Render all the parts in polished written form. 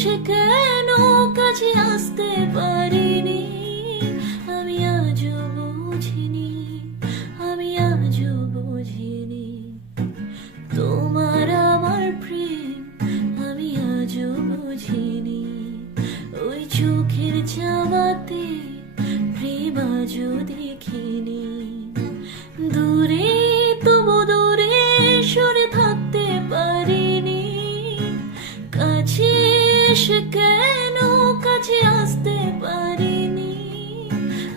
সে কেন কাছে আসতে পারিনি, আমি আজও বুঝিনি, আমি আজও বুঝিনি। তোমার আমার প্রেম আমি আজও বুঝিনি, ওই চোখের চাওয়াতে প্রেম আজও দেখিনি। দূরে তবু দূরে সরে থাকতে পারিনি, কাছে এসে কেন কাছে আসতে পারিনি,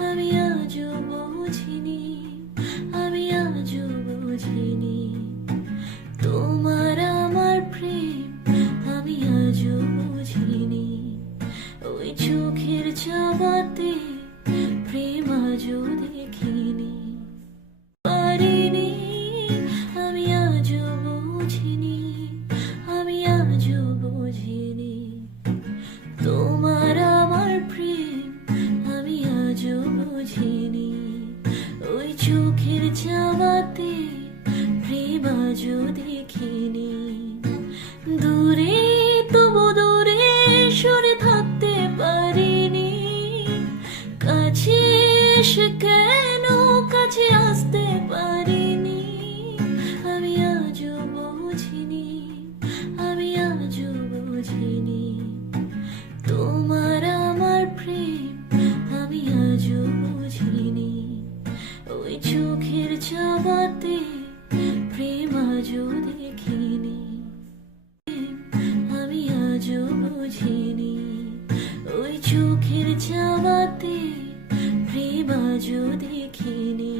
আমি আজও বুঝিনি, আমি আজও বুঝিনি। তোমার আমার প্রেম আমি আজও বুঝিনি, ওই চোখের চাওয়াতে প্রেম আজও দেখিনি। পারিনি, আমি আজও বুঝিনি, আমি আজও বুঝিনি। তোমার আমার প্রেম আমি আজও বুঝিনি, ওই চোখের চাওয়াতে প্রেম আজও দেখিনি। দূরে তবু দূরে সরে থাকতে পারিনি, কাছে এসে কেন কাছে আসতে পারিনি, আমি আজও বুঝিনি, আমি আজও বুঝিনি। তোমার আমার প্রেম আমি আজও বুঝিনি, ওই চোখের চাওয়াতে প্রেম আজও দেখিনি। আমি আজও বুঝিনি, ওই চোখের চাওয়াতে প্রেম আজও দেখিনি।